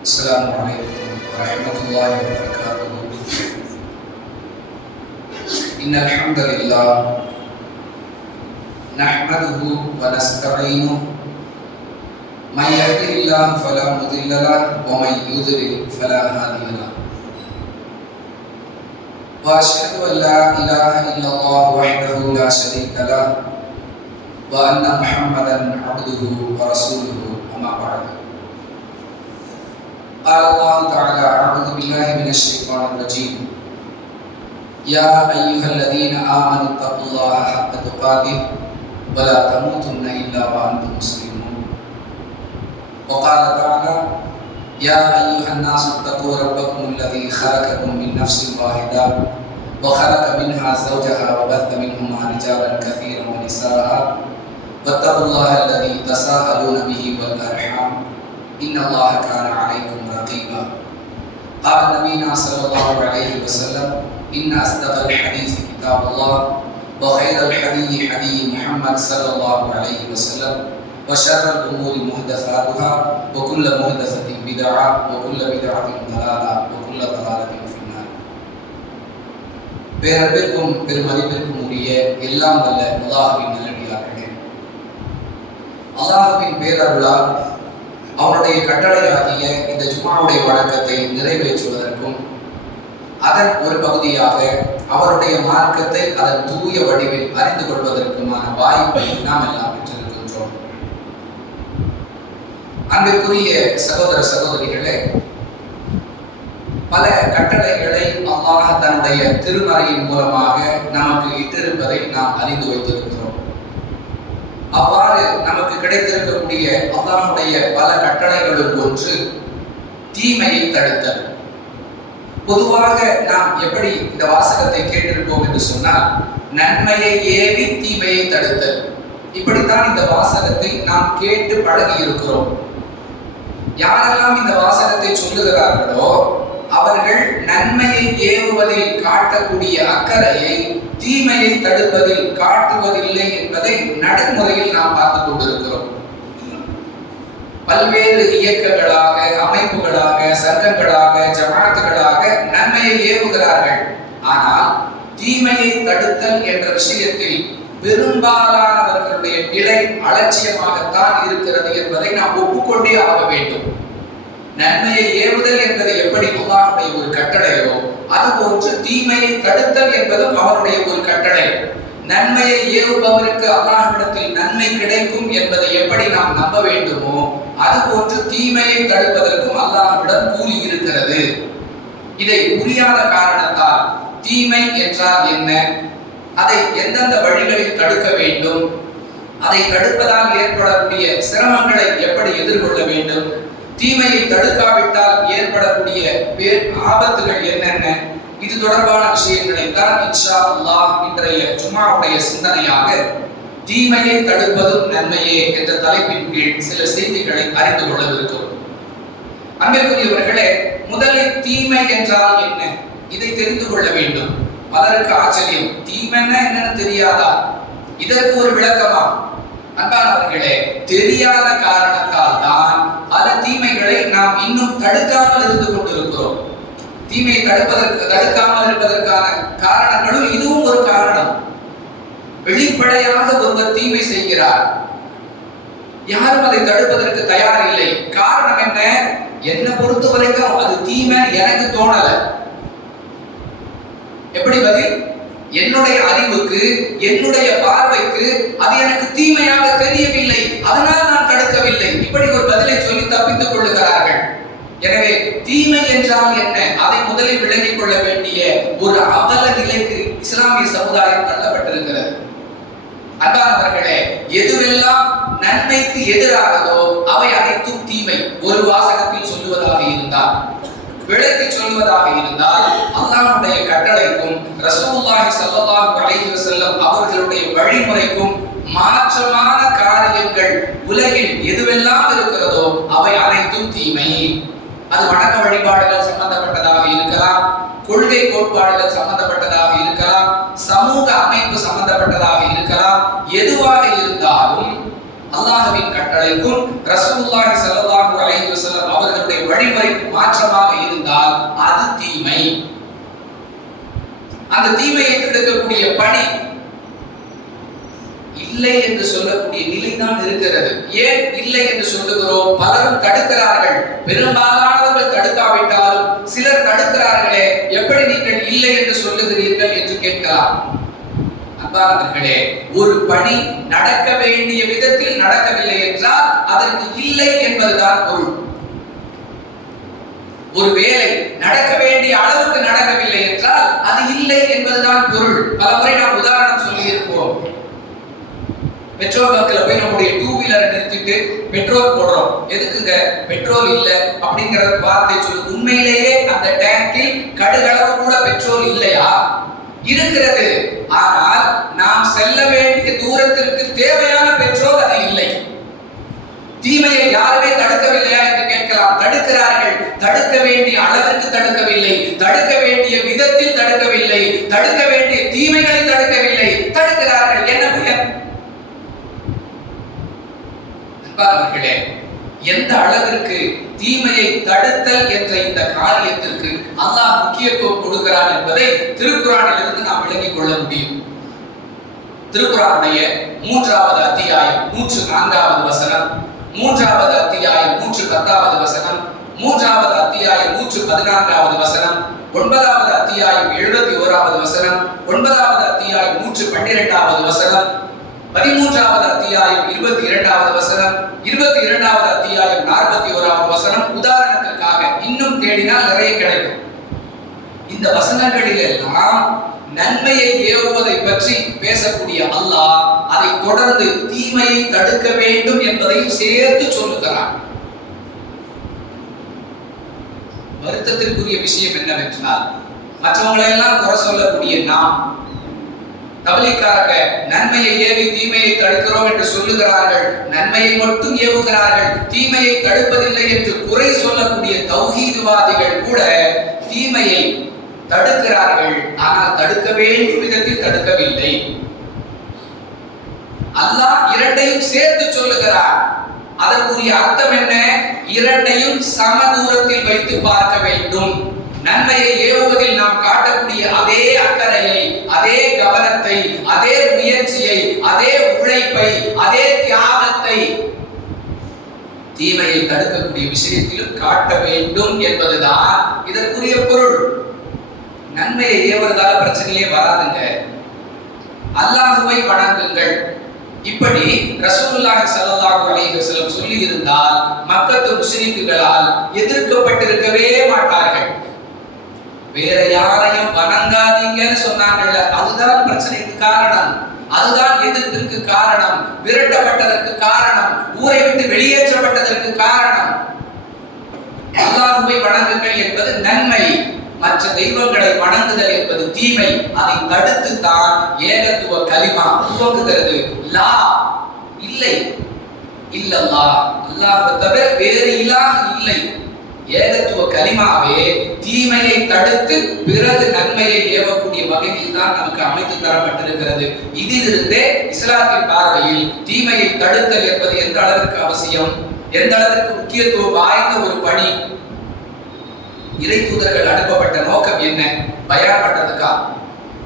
السلام عليكم ورحمة الله وبركاته. إن الحمد لله نحمده ونستعينه من يهده الله فلا مضل له ومن يضلل فلا هادي له وأشهد أن لا إله إلا الله وحده لا شريك له وأن محمدا عبده ورسوله أما بعد. قال الله تعالى: أعوذ بالله من الشيطان الرجيم. يا أيها الذين آمنوا اتقوا الله حق تقاته ولا تموتن إلا وأنتم مسلمون. وقال تعالى: يا أيها الناس اتقوا ربكم الذي خلقكم من نفس واحدة وخلق منها زوجها وبث منهما رجالا كثيرا ونساء واتقوا الله الذي تساءلون به والأرحام إن الله كان عليكم رقيبا. قال نبينا صلى الله عليه وسلم: إن أصدق الحديث كتاب الله وخير الحديث حديث محمد صلى الله عليه وسلم وشر الأمور محدثاتها وكل محدثة بدعة وكل بدعة ضلالة وكل ضلالة في النار. பேரன்பிற்கும் பெருமதிப்பிற்கும் உரிய எல்லாம் வல்ல அல்லாஹ்வின் நல்லடியார்களே, அல்லாஹ்வின் பேரருளால் அவருடைய கட்டளையாகிய இந்த ஜும்ஆவுடைய வணக்கத்தை நிறைவேற்றுவதற்கும் அதன் ஒரு பகுதியாக அவருடைய மார்க்கத்தை அதன் தூய வடிவில் அறிந்து கொள்வதற்குமான வாய்ப்பை நாம் எல்லாம் பெற்றிருக்கின்றோம். அன்பிற்குரிய சகோதர சகோதரிகளே, பல கட்டளைகளை அல்லாஹ் தன்னுடைய திருமறையின் மூலமாக நமக்கு இட்டிருப்பதை நாம் அறிந்து வைத்திருக்கிறோம். அவ்வாறு நமக்கு கிடைத்திருக்கக்கூடிய அல்லாஹ்வுடைய பல கட்டளைகளுள் ஒன்று தீமையை தடுத்தல். பொதுவாக நாம் எப்படி இந்த வாசகத்தை கேட்டிருப்போம் என்று சொன்னால், நன்மையை ஏவி தீமையை தடுத்தல். இப்படித்தான் இந்த வாசகத்தை நாம் கேட்டு பழகி இருக்கிறோம். யாரெல்லாம் இந்த வாசகத்தை சொல்லுகிறார்களோ அவர்கள் நன்மையை ஏவுவதில் காட்டக்கூடிய அக்கறையை தீமையை தடுப்பதில் காட்டுவதில்லை என்பதை நடைமுறையில் நாம் பார்த்துக் கொண்டிருக்கிறோம். பல்வேறு இயக்கங்களாக, அமைப்புகளாக, சங்கங்களாக, ஜமாத்துகளாக நன்மையை ஏவுகிறார்கள். ஆனால் தீமையை தடுத்தல் என்ற விஷயத்தில் பெரும்பாலானவர்களுடைய நிலை அலட்சியமாகத்தான் இருக்கிறது என்பதை நாம் ஒப்புக்கொண்டே ஆக வேண்டும். நன்மையை ஏவுதல் என்பது எப்படி அல்லாஹ்வுடைய ஒரு கட்டளையோ, அதுபோன்று தீமையை தடுத்தல் என்பதும் அவருடைய ஒரு கட்டளை. நன்மையை ஏவுபவருக்கு அல்லாஹ்விடத்தில் நன்மை கிடைக்கும் என்பதை எப்படி நாம் நம்ப வேண்டுமோ, அதுபோன்று தீமையை தடுப்பதற்கும் அல்லாஹ்விடம் கூலி இருக்கிறது. இதை புரியாத காரணத்தால் தீமை என்றால் என்ன, அதை எந்தெந்த வழிகளில் தடுக்க வேண்டும், அதை தடுப்பதால் ஏற்படக்கூடிய சிரமங்களை எப்படி எதிர்கொள்ள வேண்டும், தீமையை தடுக்காவிட்டால் ஏற்படக்கூடிய ஆபத்துகள் என்னென்ன, இது தொடர்பான விஷயங்களை தான் இன்ஷா அல்லாஹ் இன்றைய ஜும்ஆவுடைய சிந்தனையாக தீமையை தடுப்பதும் நன்மையே என்ற தலைப்பின் கீழ் சில செய்திகளை அறிந்து கொள்ளவிருக்கிறோம். அன்பிற்குரியவர்களே, முதலில் தீமை என்றால் என்ன, இதை தெரிந்து கொள்ள வேண்டும். பலருக்கு ஆச்சரியம், தீமைன்னா என்னன்னு தெரியாதா, இதற்கு ஒரு விளக்கமா? அன்பானவர்களே, தெரியாத காரணத்தால் தான் பல தீமைகளை நாம் இன்னும் தடுக்காமல் இருந்து கொண்டிருக்கிறோம். தீமையை தடுக்காமல் இருப்பதற்கான காரணங்களும் இதுவும் ஒரு காரணம். வெளிப்படையாக ஒருவர் தீமை செய்கிறார், யாரும் அதை தடுப்பதற்கு தயார் இல்லை. காரணம் என்ன? என்னை பொறுத்த வரைக்கும் அது தீமை எனக்கு தோணல. எப்படி பதில்? என்னுடைய அறிவுக்கு, என்னுடைய பார்வைக்கு அது எனக்கு தீமையாக தெரியவில்லை, அதனால் நான் தடுக்கவில்லை. இப்படி ஒரு பதிலை சொல்லி தப்பித்துக் கொள்ளுகிறார்கள். எனவே தீமை என்றால் என்ன, அதை முதலில் விளங்கிக் கொள்ள வேண்டிய ஒரு அவல நிலைக்கு இஸ்லாமிய சமுதாயம் தள்ளப்பட்டிருக்கிறது. அன்பானவர்களே, எதுவெல்லாம் நன்மைக்கு எதிரானதோ அவை அனைத்தும் தீமை. ஒரு வாசகத்தில் சொல்லுவதாக இருந்தால், விளக்கி சொல்வதாக இருந்தால், அல்லாஹ்வுடைய கட்டளைக்கும் ரசூலுல்லாஹி ஸல்லல்லாஹு அலைஹி வஸல்லம் அவர்களுடைய வழிமுறைக்கும் மாற்றமான காரியங்கள் உலகில் எதுவெல்லாம் இருக்கிறதோ அவை அனைத்தும் தீமை. அது வணக்க வழிபாடுகள் சம்பந்தப்பட்டதாக இருக்கலாம், கொள்கை கோட்பாடுகள் சம்பந்தப்பட்டதாக இருக்கலாம், சமூக அமைப்பு சம்பந்தப்பட்டதாக இருக்கலாம். எதுவாக இருந்தாலும் அல்லாஹ்வின் கட்டளைக்கும் ரசூலுல்லாஹி ஸல்லல்லாஹு அலைஹி வஸல்லம் அவர்களுடைய வழிமுறைக்கும் அந்த தீமையை தடுக்கக்கூடிய பணி இல்லை என்று சொல்லக்கூடிய நிலைதான் இருக்கிறது. ஏன் இல்லை என்று சொல்லுகிறோம்? பலரும் தடுக்கிறார்கள். பெரும்பாலானவர்கள் தடுக்காவிட்டாலும் சிலர் தடுக்கிறார்களே, எப்படி நீங்கள் இல்லை என்று சொல்லுகிறீர்கள் என்று கேட்கலாம். அன்பானவர்களே, ஒரு பணி நடக்க வேண்டிய விதத்தில் நடக்கவில்லை என்றால் அதற்கு இல்லை என்பதுதான் பொருள். ஒரு வேலை நடக்க வேண்டிய அளவுக்கு நடக்கவில்லை என்றால் அது இல்லை என்பதுதான் பொருள். பலமுறை நாம் உதாரணம் சொல்லி இருப்போம். பெட்ரோல் பங்க்ல போய் நம்முடைய டூ வீலரை நிறுத்திட்டு பெட்ரோல் போடுறோம். எதுக்குங்க? பெட்ரோல் இல்ல அப்படிங்கிற வார்த்தை சொல்லு. உண்மையிலேயே அந்த டேங்கில் கடுகளவு கூட பெட்ரோல் இல்லையா? இருக்கிறது. ஆனால் நாம் செல்ல வேண்டிய தூரத்திற்கு தேவையான பெட்ரோல் அது இல்லை. தீமையை யாருமே தடுக்கவில்லையா என்று கேட்கலாம். தடுக்கிறார்கள். தடுக்க வேண்டிய அளவிற்கு தடுக்கவில்லை, தடுக்க வேண்டிய விதத்தில் தடுக்கவில்லை, தடுக்க வேண்டிய தீமைகளை தடுக்கவில்லை, தடுக்கிறார்கள். என்ன பயன்? அன்பானவர்களே, எந்த அளவிற்கு தீமையை தடுத்தல் என்ற இந்த காரியத்திற்கு அல்லாஹ் முக்கியத்துவம் கொடுக்கிறான் என்பதை திருக்குர்ஆனிலிருந்து நாம் விளங்கிக் கொள்ள முடியும். திருக்குர்ஆனுடைய 3வது அத்தியாயம் 104வது வசனம், 3வது அத்தியாயம் 110வது வசனம், 3வது அத்தியாயம் 114வது வசனம், 9வது அத்தியாயம் 71வது வசனம், 9வது அத்தியாயம் 112வது வசனம், 13வது அத்தியாயம் 22வது வசனம், 22வது அத்தியாயம் 41வது வசனம். உதாரணத்திற்காக இன்னும் தேடினால் நிறைய கிடைக்கும். இந்த வசனங்களில் எல்லாம் நன்மையை ஏவுவதை பற்றி பேசக்கூடிய அல்லாஹ் அதை தொடர்ந்து தீமையை தடுக்க வேண்டும் என்பதையும் சேர்த்து சொல்லுகிறான். வருத்தத்திற்குரிய விஷயம் என்னவென்றால், மற்றவங்களை எல்லாம் குறை சொல்லக்கூடிய நாம், தபலீக்காரங்க நன்மையை ஏவி தீமையை தடுக்கிறோம் என்று சொல்லுகிறார்கள், நன்மையை மட்டும் ஏவுகிறார்கள், தீமையை தடுப்பதில்லை என்று குறை சொல்லக்கூடிய தௌஹீதுவாதிகள் கூட தீமையை தடுக்கிறார்கள். ஆனால் தடுக்க வேண்டிய விதத்தில் தடுக்கவில்லை. அல்லாஹ் இரண்டையும் சேர்த்து சொல்லுகிறார். அதற்குரிய அர்த்தம் என்ன? இரண்டையும் சம தூரத்தில் வைத்து பார்க்க வேண்டும். நன்மையை ஏவுவதில் நாம் காட்டக்கூடிய அதே அக்கறையை, அதே கவனத்தை, அதே முயற்சியை, அதே உழைப்பை, அதே தியாகத்தை தீமையை தடுக்கக்கூடிய விஷயத்திலும் காட்ட வேண்டும் என்பதுதான் இதற்குரிய பொருள். நன்மையை ஏவுவதால பிரச்சனையே வராதுங்க. அல்லாஹ்வை வணங்குங்கள். இப்படி ரசூலுல்லாஹி ஸல்லல்லாஹு அலைஹி வஸல்லம் சொல்லி இருந்தால் மக்கத்து முஸ்லிம்களால் எதிர்க்கப்பட்டிருக்கவே மாட்டார்கள். வேற யாரையும் வணங்காதீங்கன்னு சொன்னாங்கல்ல, அதுதான் பிரச்சனைக்கு காரணம், அதுதான் எதிர்ப்பிற்கு காரணம், விரட்டப்பட்டதற்கு காரணம், ஊரை விட்டு வெளியேற்றப்பட்டதற்கு காரணம். அல்லாஹ்வை வணங்குங்கள் என்பது நன்மை, மற்ற தெய்வங்களை வணங்குதல் என்பது தீமை. அதை தடுத்து தான் ஏகத்துவ கலிமா துவங்குகிறது. லா இல்லை, இல்லல்லாஹ், அல்லாஹ்வை தவிர வேறு இலாஹ் இல்லை. ஏகத்துவ கலிமாவே தீமையை தடுத்து பிறகு நன்மையை ஏவக்கூடிய வகையில் தான் நமக்கு அமைத்து தரப்பட்டிருக்கிறது. இதிலிருந்தே இஸ்லாத்தின் பார்வையில் தீமையை தடுத்தல் என்பது எந்த அளவிற்கு அவசியம், எந்த அளவிற்கு முக்கியத்துவம் வாய்ந்த ஒரு பணி. இறை தூதர்கள் அனுப்பப்பட்ட நோக்கம் என்ன? பயான் பண்றதுக்கா?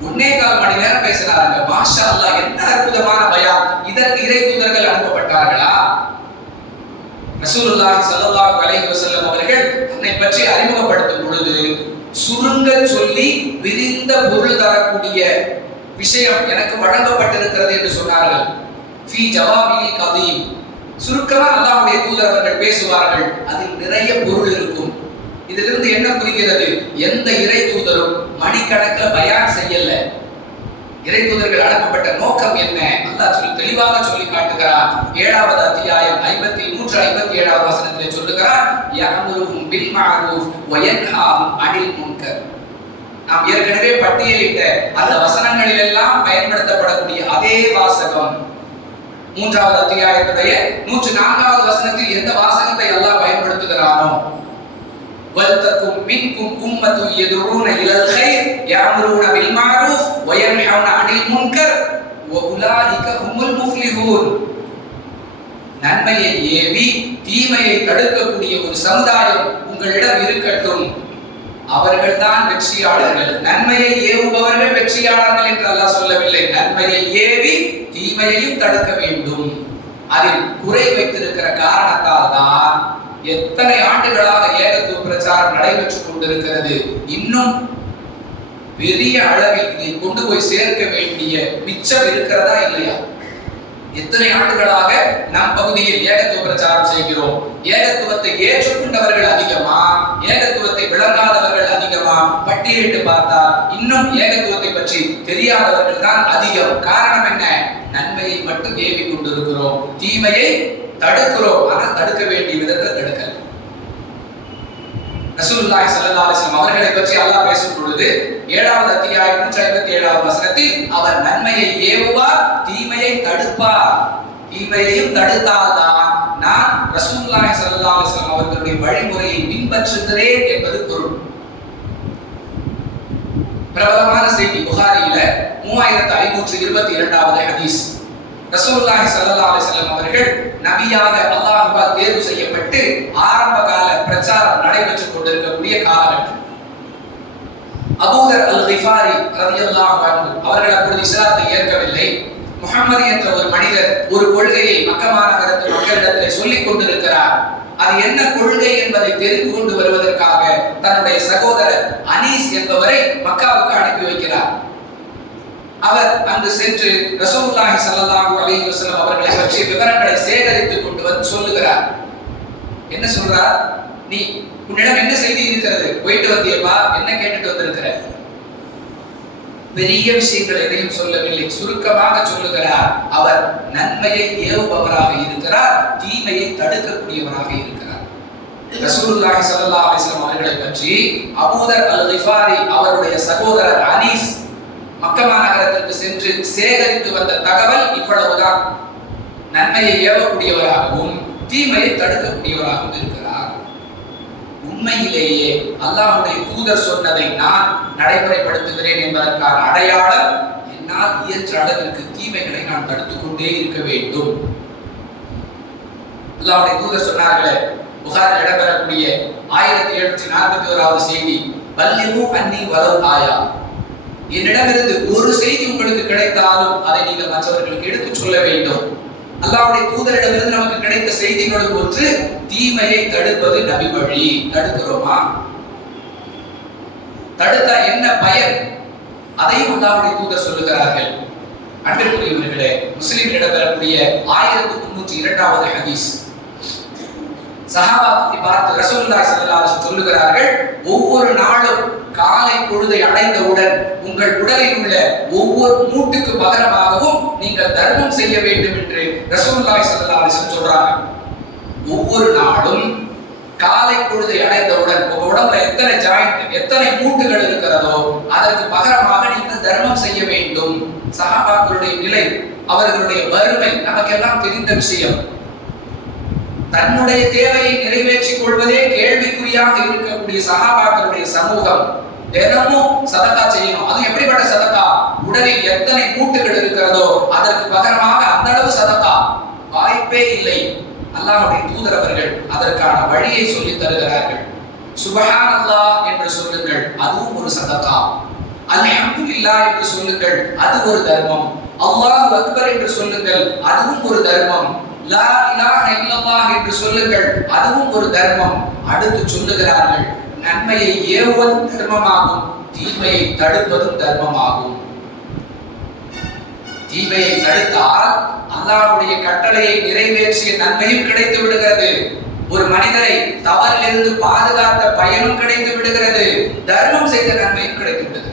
1.25 மணி நேரம் பேசினாங்க. மாஷா அல்லாஹ், என்ன அற்புதமான பயான்! இதற்கு இறை தூதர்கள் அனுப்பப்பட்டார்களா? ரசூலுல்லாஹி ஸல்லல்லாஹு அலைஹி வஸல்லம் அவர்கள் தன்னை பற்றி அறிமுகப்படுத்தும் பொழுது சுருங்க சொல்லி விரிந்த பொருள் தரக்கூடிய விஷயம் எனக்கு வழங்கப்பட்டிருக்கிறது என்று சொன்னார்கள். ஃபீ ஜவாபில் கதீம், சுருக்கமா அல்லாஹ்வுடைய தூதர் அவர்கள் பேசுவார்கள், அதில் நிறைய பொருள் இருக்கும். இதிலிருந்து என்ன புரிகிறது? எந்த இறை தூதரும் மணிக்கணக்கில் பயான் செய்யல. இறை தூதர்கள் அனுப்பப்பட்ட நோக்கம் என்ன? அல்லாஹ் தெளிவாக சொல்லி காட்டுகிறார். 7வது அத்தியாயம் 157வது வசனத்திலே சொல்லுகிறார், யஅமுருஹும் பில் மஅரூஃப் வ யன்ஹாஹும் அனில் முன்கர். நாம் ஏற்கனவே பட்டியலிட்ட அந்த வசனங்களில் எல்லாம் பயன்படுத்தப்படக்கூடிய அதே வாசகம் 3வது அத்தியாயத்துடைய 104வது வசனத்தில் எந்த வாசகத்தை அல்லாஹ் பயன்படுத்துகிறானோ, வல்தகும் மின்கும் உம்மத்து யதுஊன இலல் கைர் யஅமுருன பில் மஅரூஃப் வ யன்ஹவுன அனில் முன்கர் வ உலாயிக ஹுமுல் முஃப்லிஹூன். நன்மையை ஏவி தீமையை தடுக்கக்கூடிய ஒரு சமுதாயம் உங்களிடம் இருக்கட்டும். அவர்கள் தான் வெற்றியாளர்கள். நன்மையை ஏவுபவர்கள் வெற்றியாளர்கள் என்று அல்லாஹ் சொல்லவில்லை. நன்மையை ஏவி தீமையையும் தடுக்க வேண்டும். அதில் குறை வைத்திருக்கிற காரணத்தால் தான் எத்தனை ஆண்டுகளாக ஏகத்துவ பிரச்சாரம் நடைபெற்றுக் கொண்டிருக்கிறது. இன்னும் பெரிய அளவில் இதை கொண்டு போய் சேர்க்க வேண்டிய மிச்சம் இருக்கிறதா இல்லையா? எத்தனை ஆண்டுகளாக நம் பகுதியில் ஏகத்துவ பிரச்சாரம் செய்கிறோம். ஏகத்துவத்தை ஏற்றுக்கொண்டவர்கள் அதிகமா, ஏகத்துவத்தை விளங்காதவர்கள் அதிகமா? பட்டியலிட்டு பார்த்தால் இன்னும் ஏகத்துவத்தை பற்றி தெரியாதவர்கள் தான் அதிகம். காரணம் என்ன? நன்மையை மட்டும் ஏவி கொண்டிருக்கிறோம், தீமையை தடுக்கிறோம். ஆனால் தடுக்க வேண்டிய விதத்தில் தடுக்கல. ரசூலுல்லாஹி ஸல்லல்லாஹு அலைஹி வஸல்லம் அவர்களை பற்றி அல்லாஹ் பேசும் பொழுது 7வது அத்தியாயம் 157வது வசனத்தில் அவர் நன்மையை ஏவுவார், தீமையை தடுப்பார். தீமையையும் தடுத்தால்தான் நான் ரசூலுல்லாஹி ஸல்லல்லாஹு அலைஹி வஸல்லம் அவர்களுடைய வழிமுறையை பின்பற்றுகிறேன் என்பது பொருள். பிரபலமான செய்தி புகாரியில 3522வது ஹதீஸ். ரசூலுல்லாஹி ஸல்லல்லாஹு அலைஹி வஸல்லம் அவர்கள் நபியாக அல்லாஹ்வால் தேர்வு செய்யப்பட்டு ஆரம்ப கால பிரச்சாரம் நடைபெற்றுக் கொண்டிருக்கக்கூடிய காலகட்டம். அபூதர் அல்-கிஃபாரி ரலியல்லாஹு அன்ஹு அவர்கள் அப்பொழுது இஸ்லாத்தை ஏற்கவில்லை. முஹம்மது என்ற ஒரு மனிதர் ஒரு கொள்கையை மக்கா நகரத்து மக்களிடத்தில் சொல்லிக் கொண்டிருக்கிறார். அது என்ன கொள்கை என்பதை தெரிந்து கொண்டு வருவதற்காக தன்னுடைய சகோதரர் அனீஸ் என்பவரை மக்காவுக்கு அனுப்பி வைக்கிறார். அவர் அங்கு சென்று ரசூலுல்லாஹி ஸல்லல்லாஹு அலைஹி வஸல்லம் அவர்களை பற்றி விவரங்களை சேகரித்துக் கொண்டு வந்து சொல்லுகிறார். என்ன சொல்றார்? நீ உன்னிடம் என்ன செய்தி இருக்கிறது? போயிட்டு வந்தியப்பா, என்ன கேட்டுட்டு வந்திருக்கிற? பெரிய விஷயங்கள் எதையும் சொல்லவில்லை, சுருக்கமாக சொல்லுகிறார். அவர் நன்மையை ஏவுபவராக இருக்கிறார், தீமையை தடுக்கக்கூடியவராக இருக்கிறார். ரசூலுல்லாஹி ஸல்லல்லாஹு அலைஹி வஸல்லம் அவர்களை பற்றி அபூதர் அல்-கிஃபாரி அவருடைய சகோதரர் அனீஸ் மக்கா நகரத்திற்கு சென்று சேகரித்து வந்த தகவல் இவ்வளவுதான். நன்மையை ஏவக்கூடியவராகவும் தீமையை தடுக்கக்கூடியவராகவும் இருக்கிறார். உண்மையிலேயே அல்லாஹ்வுடைய தூதர் சொன்னதை நான் நடைமுறைப்படுத்துகிறேன் என்பதற்கான அடையாளம் என்னால் இயன்ற அளவிற்கு தீமைகளை நான் தடுத்துக் கொண்டே இருக்க வேண்டும். அல்லாஹ்வுடைய தூதர் சொன்னார்களே, புகாரில் இடம்பெறக்கூடிய 1741வது செய்தி, பல்லிகு அன்னி வலவ் ஆயா. என்னிடமிருந்து ஒரு செய்தி உங்களுக்கு கிடைத்தாலும் அதை நீங்கள் மற்றவர்களுக்கு எடுத்துச் சொல்ல வேண்டும். அல்லாஹ்வுடைய தூதரிடமிருந்து நமக்கு கிடைத்த செய்திகளுக்கு ஒன்று தீமையை தடுப்பது நபி வழி. தடுக்கிறோமா? தடுத்தா என்ன பயன்? அதையும் அல்லாஹ்வுடைய தூதர் சொல்லுகிறார்கள். அன்பிற்குரியவர்களே, முஸ்லிமில் இடம்பெறக்கூடிய 1302வது ஹதீஸ். சஹாபாக்களை பார்த்து ரசூலுல்லாஹி ஸல்லல்லாஹு அலைஹி வஸல்லம் சொல்லுகிறார்கள், ஒவ்வொரு நாளும் காலை பொழுதை அடைந்தவுடன் உங்கள் உடலில் உள்ள ஒவ்வொரு மூட்டுக்கு பகரமாகவும் நீங்கள் தர்மம் செய்ய வேண்டும் என்று ரசூலுல்லாஹி ஸல்லல்லாஹு அலைஹி வஸல்லம் சொல்றாங்க. ஒவ்வொரு நாளும் காலை பொழுதை அடைந்தவுடன் உங்க உடம்புல எத்தனை ஜாயிண்ட், எத்தனை மூட்டுகள் இருக்கிறதோ அதற்கு பகரமாக நீங்கள் தர்மம் செய்ய வேண்டும். சஹாபாக்களுடைய நிலை, அவர்களுடைய வறுமை நமக்கெல்லாம் தெரிந்த விஷயம். தன்னுடைய தேவையை நிறைவேற்றிக் கொள்வதே கேள்விக்குறியாக இருக்கக்கூடிய சஹாபாக்களுடைய சமூகம் தினமும் சதகா செய்யணும். அது எப்படிப்பட்ட சதகா? உடலில் எத்தனை மூட்டுகள் இருக்கிறதோ அதற்கு பகரமாக அந்த அளவு சதகா. வாய்ப்பே இல்லை. அல்லாஹ்வுடைய தூதர் அவர்கள் அதற்கான வழியை சொல்லி தருகிறார்கள். சுப்ஹானல்லாஹ் என்று சொல்லுங்கள், அதுவும் ஒரு சதகா. அல்ஹம்துலில்லாஹ் என்று சொல்லுங்கள், அது ஒரு தர்மம். அல்லாஹு அக்பர் என்று சொல்லுங்கள், அதுவும் ஒரு தர்மம். லா இலாஹ இல்லல்லாஹ் என்று சொல்லுங்கள், அதுவும் ஒரு தர்மம். அடுத்து சொல்லுகிறார்கள், நன்மையை ஏவுவதும் தர்மமாகும், தீமையை தடுப்பதும் தர்மமாகும். தீமையை தடுத்தால் அல்லாஹ்வுடைய கட்டளையை நிறைவேற்றிய நன்மையும் கிடைத்து விடுகிறது. ஒரு மனிதரை தவறிலிருந்து பாதுகாத்த பயனும் கிடைத்து விடுகிறது. தர்மம் செய்த நன்மையும் கிடைத்து விடுகிறது.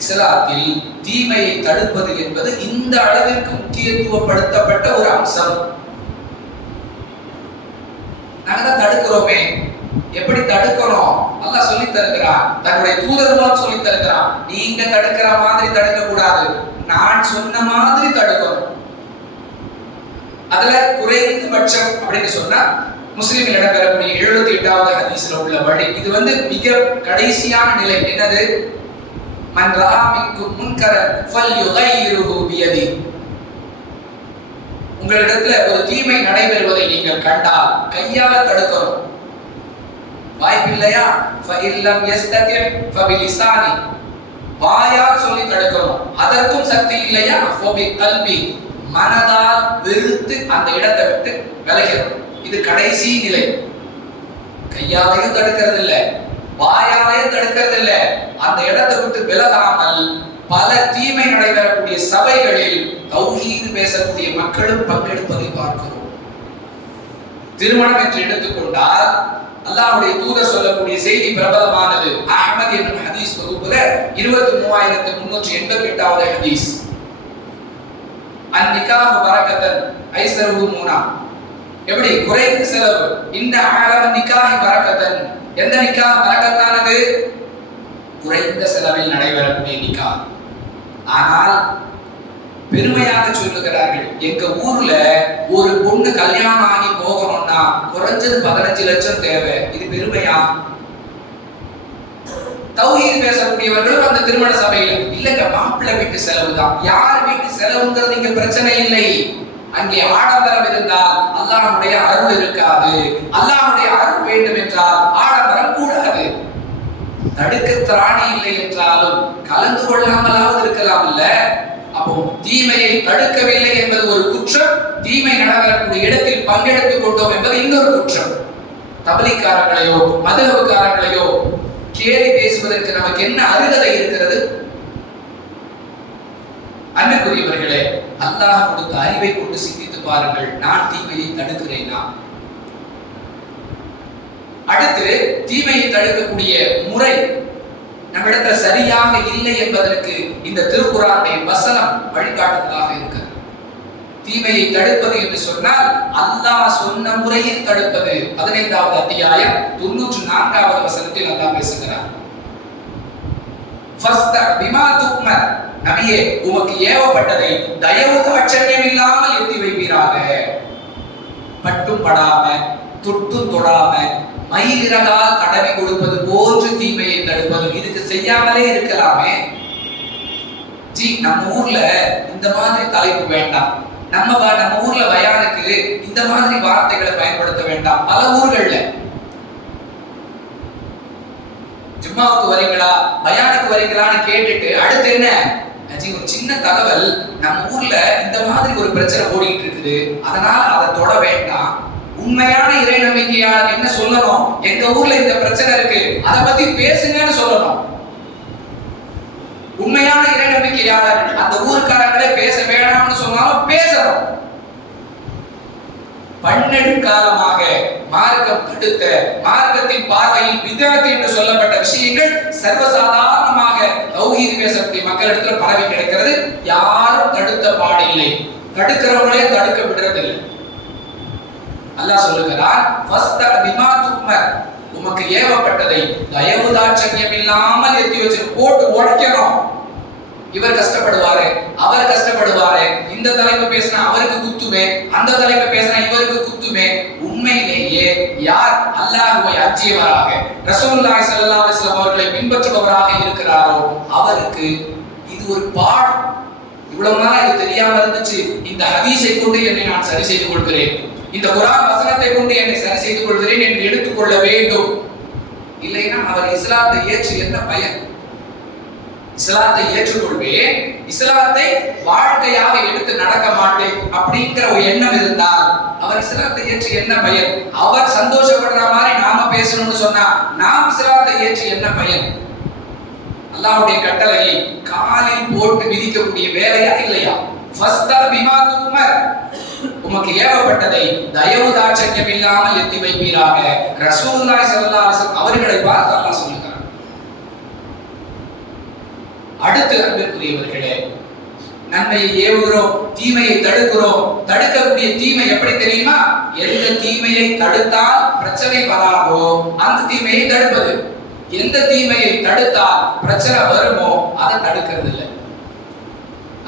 இஸ்லாத்தில் தீமையை தடுப்பது என்பது இந்த அளவிற்கு முக்கியத்துவப்படுத்தப்பட்ட ஒரு அம்சம். நாங்க தடுக்கிறோமே, எப்படி தடுக்கிறோம்? அல்லாஹ் சொல்லி தருகிறான், தன்னுடைய தூதர் மூலம் சொல்லி தருகிறான். நீங்க தடுக்கிற மாதிரி தடுக்க கூடாது, நான் சொன்ன மாதிரி தடுக்கணும். அதுல குறைந்தபட்சம் அப்படின்னு சொன்னா முஸ்லிமில் இடம்பெறக்கூடிய 78வது ஹதீஸ்ல உள்ள வழி. இது மிக கடைசியான நிலை. என்னது? மன் ரஆ மின்கும் முன்கரன் ஃபல்யுகையிருஹு பியதி. உங்களிடத்துல ஒரு தீமை நடைபெறுவதை நீங்கள் கண்டால் கையால தடுக்கணும். வாய்ப்பில்லையா ஃபஇல்லம் யஸ்ததி ஃபபிலிசானி, வாயால் சொல்லி தடுக்கணும். அதற்கும் சக்தி இல்லையா ஃபபிகல்பி, மனதால் வெறுத்து அந்த இடத்தை விட்டு விலகிறோம். இது கடைசி நிலை. கையாலையும் தடுக்கிறது இல்லை, வாயாலையும் தடுக்கிறது இல்லை. அந்த இடத்தை விட்டு விலகாமல் பல தீமை நடைபெறக்கூடிய சபைகளில் தௌஹீது பேசக்கூடிய மக்களும் பங்கெடுப்பதை பார்க்கிறோம். திருமணம் என்று எடுத்துக்கொண்டால் அல்லாஹ்வுடைய தூதர் சொல்லக்கூடிய செய்தி பிரபலமானது. அஹ்மத் என்னும் ஹதீஸ் தொகுப்புல 23388வது ஹதீஸ். அந்நிகாஹு பரக்கத்தன் ஐஸருஹு மூனா, எப்படி குறைந்த செலவு. இந்த ஆலம நிகாஹி பரக்கத்தன், எந்த நிகாஹ் பரக்கத்தானது? குறைந்த செலவில் நடைபெறக்கூடிய நிகாஹ். ஆனால் பெருமையாக சொல்லுகிறார்கள், எங்க ஊர்ல ஒரு பொண்ணு கல்யாணம் ஆகி போகணும்னா குறைஞ்சது 15 லட்சம் தேவை. இது பெருமையா? தௌஹீத் பேசக்கூடியவர்களும் அந்த திருமண சபையில இல்லங்க, மாப்பிள்ளை வீட்டு செலவு தான். யார் வீட்டு செலவுங்கிறது இங்க பிரச்சனை இல்லை. அங்கே ஆடம்பரம் இருந்தால் அல்லாஹ்வுடைய அருள் இருக்காது. அல்லாஹ்வுடைய அருள் வேண்டும் என்றால் ஆடம்பரம் கூடாது. தடுக்க திராணி இல்லை என்றாலும் கலந்து கொள்ளாமலாவது இருக்கலாம் இல்ல. அப்போ தீமையை தடுக்கவில்லை என்பது ஒரு குற்றம், தீமை நடக்கக்கூடிய இடத்தில் பங்கெடுத்துக் கொண்டோம் என்பது இன்னொரு குற்றம். தபலீக்காரர்களையோ மதுஹப்காரர்களையோ கேலி பேசுவதற்கு நமக்கு என்ன அருகதை இருக்கிறது? அன்புக்குரியவர்களே, அல்லாஹ் கொடுத்த அறிவை கொண்டு சிந்தித்து பாருங்கள். நான் தீமையை தடுக்கிறேனா? அடுத்து தீமையை தடுக்கக்கூடிய முறை நம்மிடத்துல சரியாக இல்லை என்பதற்கு இந்த திருக்குர்ஆனுடைய வசனம் வழிகாட்டுதலாக இருக்கிறது. தீமையை தடுப்பது என்று சொன்னால் அல்லாஹ் சொன்ன முறையில் தடுப்பது. 15வது அத்தியாயம் 94வது வசனத்தில் அல்லாஹ் பேசுகிறார். ஃபஸ்த பிமா துக்மர், நபியே உமக்கு ஏவப்பட்டதை தயவு தாட்சண்யம் இல்லாமல் எத்தி வைப்பீராக. பட்டும் படாம தொட்டும் தொடாம மயிலிறகால் தடவி கொடுப்பது போன்று தீமையை தடுப்பது. இதுக்கு செய்யாமலே இருக்கலாமே. நம்ம ஊர்ல இந்த மாதிரி தலைப்பு வேண்டாம், நம்ம ஊர்ல பயானுக்கு இந்த மாதிரி வார்த்தைகளை பயன்படுத்த வேண்டாம். பல ஊர்கள்ல ஜும்மாவுக்கு வரீங்களா பயானுக்கு வரீங்களான்னு கேட்டுட்டு அடுத்து என்ன, ஒரு சின்ன தகவல், நம்ம ஊர்ல இந்த மாதிரி ஒரு பிரச்சனை ஓடிட்டு இருக்குது, அதனால அதை தொட வேண்டாம். உண்மையான இறை நம்பிக்கையாளர் என்ன சொல்லணும்? எங்க ஊர்ல இந்த பிரச்சனை இருக்கு, அதை பத்தி பேசுங்கன்னு சொல்லணும். உண்மையான இறை நம்பிக்கையாளர் அந்த ஊர்க்காரங்களே பேச வேணாம்னு சொன்னாலும் பேசணும். பன்னெடுங்காலமாக மார்க்கம் தடுத்த, மார்க்கத்தின் பார்வையில் பித்அத் என்று சொல்லப்பட்ட விஷயங்கள் சர்வசாதாரணமாக தௌஹீத் பேசக்கூடிய மக்களிடத்தில் பரவி கிடக்கிறது. யாரும் தடுத்த பாடில்லை, தடுக்கிறவங்களே தடுக்க விடுறதில்லை. அல்லாஹ் சொல்லுகிறார், ஃபஸ்தர் பிமா துக்மர், உமக்கு ஏவப்பட்டதை தயவு தாட்சண்யம் இல்லாமல் எத்தி வச்சு போட்டு உடைக்கணும். இவர் கஷ்டப்படுவாரு, அவர் கஷ்டப்படுவாரு, இந்த தலைப்பு பேசினா அவருக்கு குத்துமே, அந்த தலைப்பு பேசினா இவருக்கு குத்துமே. உண்மையிலேயே யார் அல்லாஹ்வை அஞ்சியவராக ரசூலுல்லாஹி ஸல்லல்லாஹு அலைஹி வஸல்லம் அவர்களை பின்பற்றுபவராக இருக்கிறாரோ அவருக்கு இது ஒரு பாடம். இவ்வளவு நாள் இது தெரியாம இருந்துச்சு, இந்த ஹதீஸை கொண்டு என்னை நான் சரி செய்து கொள்கிறேன், இந்த குர்ஆன் வசனத்தை கொண்டு என்னை சரி செய்து கொள்கிறேன் என்று எடுத்துக்கொள்ள வேண்டும். இல்லைன்னா அவர் இஸ்லாத்தை ஏற்று என்ன பயன்? இஸ்லாத்தை ஏற்றுக்கொள்வேன், இஸ்லாத்தை வாழ்க்கையாக எடுத்து நடக்க மாட்டேன் அப்படிங்கிற ஒரு எண்ணம் இருந்தால் அவர் இஸ்லாத்தை ஏற்று என்ன பயன்? அவர் சந்தோஷப்படுற மாதிரி நாம பேசணும்னு சொன்னா நாம் இஸ்லாத்தை ஏற்று என்ன பயன்? அல்லாஹ்வுடைய கட்டளையை காலில் போட்டு மிதிக்கக்கூடிய வேலையா இல்லையா? ஃபஸ்தர் பிமா துக்மர், உமக்கு ஏவப்பட்டதை தயவு தாட்சண்யம் இல்லாமல் எத்தி வைப்பீராக. ரசூலுல்லாஹி ஸல்லல்லாஹு அலைஹி வஸல்லம் அவர்களை பார்த்து அல்லாஹ் சொல்லுகிறார். அடுத்து அன்பிற்குரியவர்களே, நன்மையை ஏவுகிறோம், தீமையை தடுக்கிறோம். தடுக்கக்கூடிய தீமை எப்படி தெரியுமா? எந்த தீமையை தடுத்தால் பிரச்சனை வராதோ அந்த தீமையை தடுப்பது. எந்த தீமையை தடுத்தால் பிரச்சனை வருமோ அதை தடுக்கிறது இல்லை.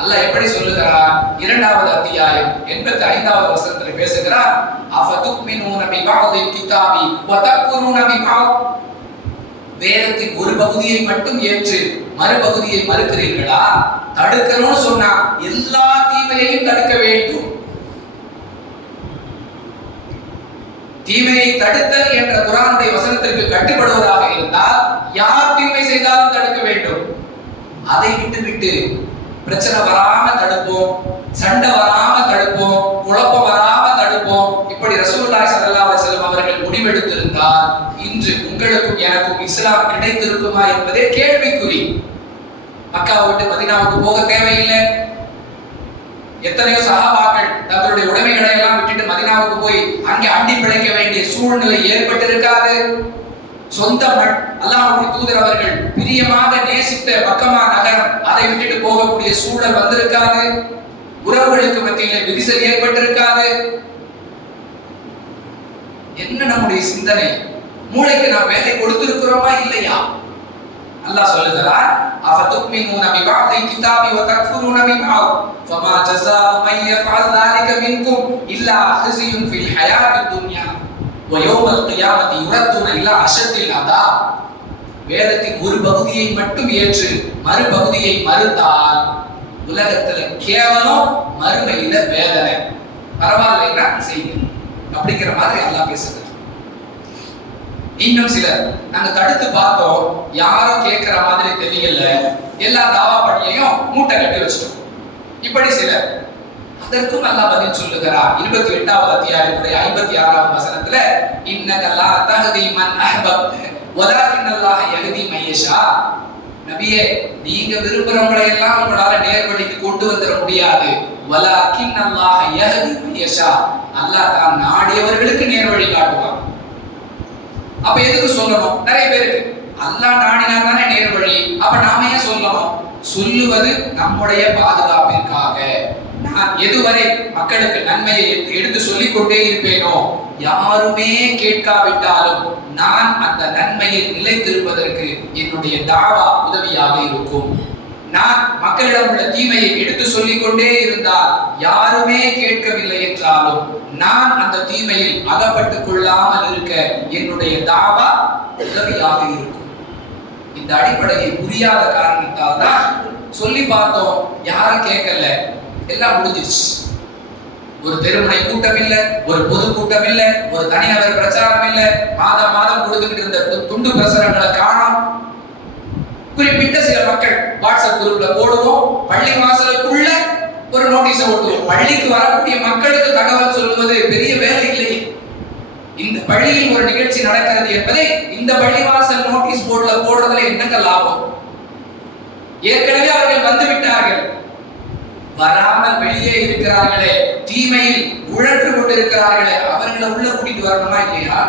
அல்லாஹ் எப்படி சொல்லுகிறார்? 2வது அத்தியாயம் 85வது வசனத்தில் பேசுகிறார். அஃபதுக்மினூன பிபஅதில் கிதாபி வ தக்ஃபுரூன பிபஅத், வேதத்தின் ஒரு பகுதியை மட்டும் ஏற்று மறுபகுதியை மறுக்கிறீர்களா? தடுக்கணும்னு சொன்னா எல்லா தீமையையும் தடுக்க வேண்டும். தீமையை தடுத்தல் என்ற குர்ஆனுடைய வசனத்திற்கு கட்டுப்படுவதாக இருந்தால் யார் தீமை செய்தாலும் தடுக்க வேண்டும். அதை விட்டு பிரச்சனை வராம தடுப்போம், சண்டை வராம தடுப்போம், குழப்பம் வராம தடுப்போம், இப்படி ரசூலுல்லாஹி ஸல்லல்லாஹு அலைஹி வஸல்லம் அவர்கள் முடிவெடுத்திருந்தால் இன்று உங்களுக்கும் எனக்கும் இஸ்லாம் கிடைத்திருக்குமா என்பதே கேள்விக்குறி. மக்காவை விட்டு மதீனாவுக்கு போக தேவையில்லை. எத்தனையோ சஹாபாக்கள் தங்களுடைய உடைமைகளை எல்லாம் விட்டுட்டு மதீனாவுக்கு போய் அங்கே அண்டி பிழைக்க வேண்டிய சூழ்நிலை ஏற்பட்டிருக்காது. சொந்த அல்லாஹ்வுடைய தூதர் அவர்கள் பிரியமாக நேசித்த மக்கமா நகரம், அதை விட்டுட்டு போகக்கூடிய சூழல் வந்திருக்காது. உறவுகளுக்கு மத்தியிலே விரிசல் ஏற்பட்டிருக்காது. என்ன நம்முடைய சிந்தனை? மூளைக்கு நாம் வேலை கொடுத்திருக்கிறோமா இல்லையா? அல்லாஹ் சொல்லுகிறார், அஃபதுக்மினூன பிபஅதில் கிதாபி வ தக்ஃபுரூன பிபஅத் ஃபமா ஜஸாஉ மன் யஃஅல் ذلك மின்கும் இல்லா ஹிஸியுன் ஃபில் ஹயாத்தித் துன்யா வ யௌமல் கியாமத்தி யுரதுன இலா அஷத்தில் அதாப். வேதத்தின் ஒரு பகுதியை மட்டும் ஏற்று மறுபகுதியை மறுத்தால் உலகத்துல கேவலம், மறுமையில வேதனை. பரவாயில்லைன்னா செய்யுங்க அப்படிங்கிற மாதிரி அல்லாஹ் பேசுகிறார். இன்னும் சிலர் நாங்க தடுத்து பார்த்தோம், யாரும் கேட்கிற மாதிரி தெரியல, எல்லா தாவா பணியையும் மூட்டை கட்டி வச்சிட்டோம். இப்படி சிலர். அதற்கும் அல்லாஹ் பதில் சொல்லுகிறார் 28வது அத்தியாயத்துடைய 56வது வசனத்துல, இன்னக லா தஹ்தி மன் அஹ்பப்த வலாகின்னல்லாஹ யஹ்தி மன் யஷா. நபியே, நீங்க விரும்புறவங்களை எல்லாம் உங்களால நேர்வழிக்கு கொண்டு வந்துட முடியாது. வலாகின்னல்லாஹ யஹ்தி மன் யஷா. அல்லாஹ் தான் நாடியவர்களுக்கு நேர்வழி காட்டுவான். அப்ப எதுக்கு சொல்லணும்? நிறைய பேருக்கு அல்லாஹ் நாடினா தானே நேர்வழி, அப்ப நாம ஏன் சொல்லணும்? சொல்லுவது நம்முடைய பாதுகாப்பிற்காக. நான் எதுவரை மக்களுக்கு நன்மையை எடுத்து சொல்லிக் கொண்டே இருப்பேனோ, யாருமே கேட்காவிட்டாலும் நான் அந்த நன்மையில் நிலைத்திருப்பதற்கு என்னுடைய தாவா உதவியாக இருக்கும். நான் மக்களிடம் உள்ள தீமையை எடுத்து சொல்லிக் கொண்டே இருந்தால் யாருமே கேட்கவில்லை என்றாலும் நான் அந்த தீமையில் அகப்பட்டுக் கொள்ளாமல் இருக்க என்னுடைய தாவா உதவியாக இருக்கும். இந்த அடிப்படையை புரியாத காரணத்தால் தான் சொல்லி பார்த்தோம், யாரும் கேட்கல, எல்லாம் முடிஞ்சிருச்சு. ஒரு தெருமுனை கூட்டம் இல்ல, ஒரு பொது கூட்டம் இல்ல, ஒரு தனிநபர் பிரச்சாரம் இல்ல, மாதம் மாதம் கொடுத்துக்கிட்டு இருந்த துண்டு பிரசுரங்களை காணோம். குறிப்பிட்ட சில மக்கள் வாட்ஸ்அப் குரூப்ல போடுவோம், பள்ளி வாசலுக்குள்ள ஒரு நோட்டீஸை ஓட்டுவோம். பள்ளிக்கு வரக்கூடிய மக்களுக்கு தகவல் சொல்லுவது பெரிய வேலை இல்லை. இந்த பள்ளியில் ஒரு நிகழ்ச்சி நடக்கிறது என்பதை இந்த பள்ளிவாசல் நோட்டீஸ் போர்டுல போடுறதுல என்னங்க லாபம்? ஏற்கனவே அவர்கள் வந்து விட்டார்கள், வராமல் வெளியே இருக்கிறார்களே, தீமையில் உழன்று கொண்டிருக்கிறார்களே, அவர்களை உள்ள கூட்டிட்டு வரணுமா இல்லையா?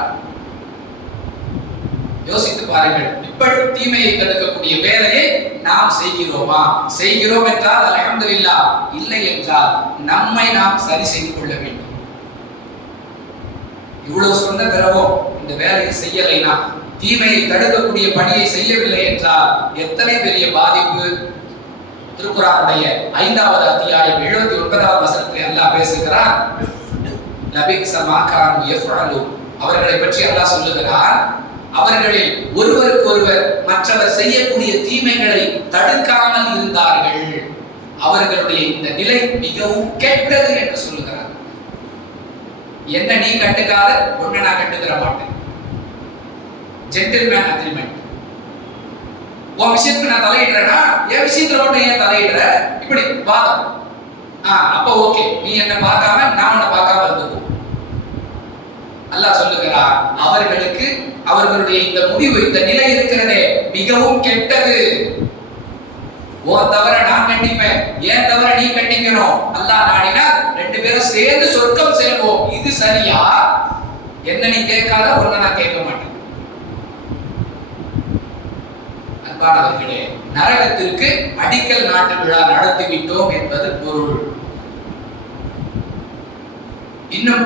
யோசித்து பாருங்கள். இப்படி தீமையை தடுக்கக்கூடிய வேலையை நாம் செய்கிறோமா? செய்கிறோம் என்றால் அல்ஹம்துலில்லாஹ், இல்லை என்றால் நம்மை நாம் சரி செய்து கொள்ள வேண்டும். இவ்வளவு சொன்ன பிறகும் இந்த வேலையை செய்யலைனா, தீமையை தடுக்கக்கூடிய பணியை செய்யவில்லை என்றால் எத்தனை பெரிய பாதிப்பு. திருக்குர்ஆனுடைய 5வது அத்தியாயம் 79வது வசனத்தில் அல்லாஹ் பேசுகிறார், லபிக்ஸ மா கானூ யஃஅலூன். அவர்களை பற்றி அல்லாஹ் சொல்லுகிறார், அவர்களில் ஒருவருக்கொருவர் மற்றவர் செய்யக்கூடிய தீமைகளை தடுக்காமல் இருந்தார்கள். அவர்களுடைய இந்த நிலை மிகவும் கெட்டது என்று சொல்லுகிறார். என்ன நீ கட்டுக்காத, ஒண்ணு நான் கட்டுக்கிற மாட்டேன். Gentleman agreement. உன் விஷயத்துக்கு நான் தலையிடுறேன்னா என் விஷயத்துல மட்டும் ஏன் தலையிடுற? இப்படி வாதம். அப்ப ஓகே, நீ என்ன பார்க்காம நான் உன்னை பார்க்காம இருந்துக்கும். அல்லாஹ் சொல்லுகிறார், அவர்களுக்கு அவர்களுடைய இந்த முடிவு, இந்த நிலை இருக்கிறதே மிகவும் கெட்டது. ஓ தவிர நான் கண்டிப்பேன், ஏன் தவிர நீ கண்டிக்கணும். அல்லாஹ் நாடினா ரெண்டு பேரும் சேர்ந்து சொர்க்கம் செல்வோம். இது சரியா? என்ன நீ கேட்காத, ஒன்ன நான் கேட்க மாட்டேன். அன்பானவர்களே, நரகத்திற்கு அடிக்கல் நாட்டு விழா நடத்திவிட்டோம் என்பது பொருள். இன்னும்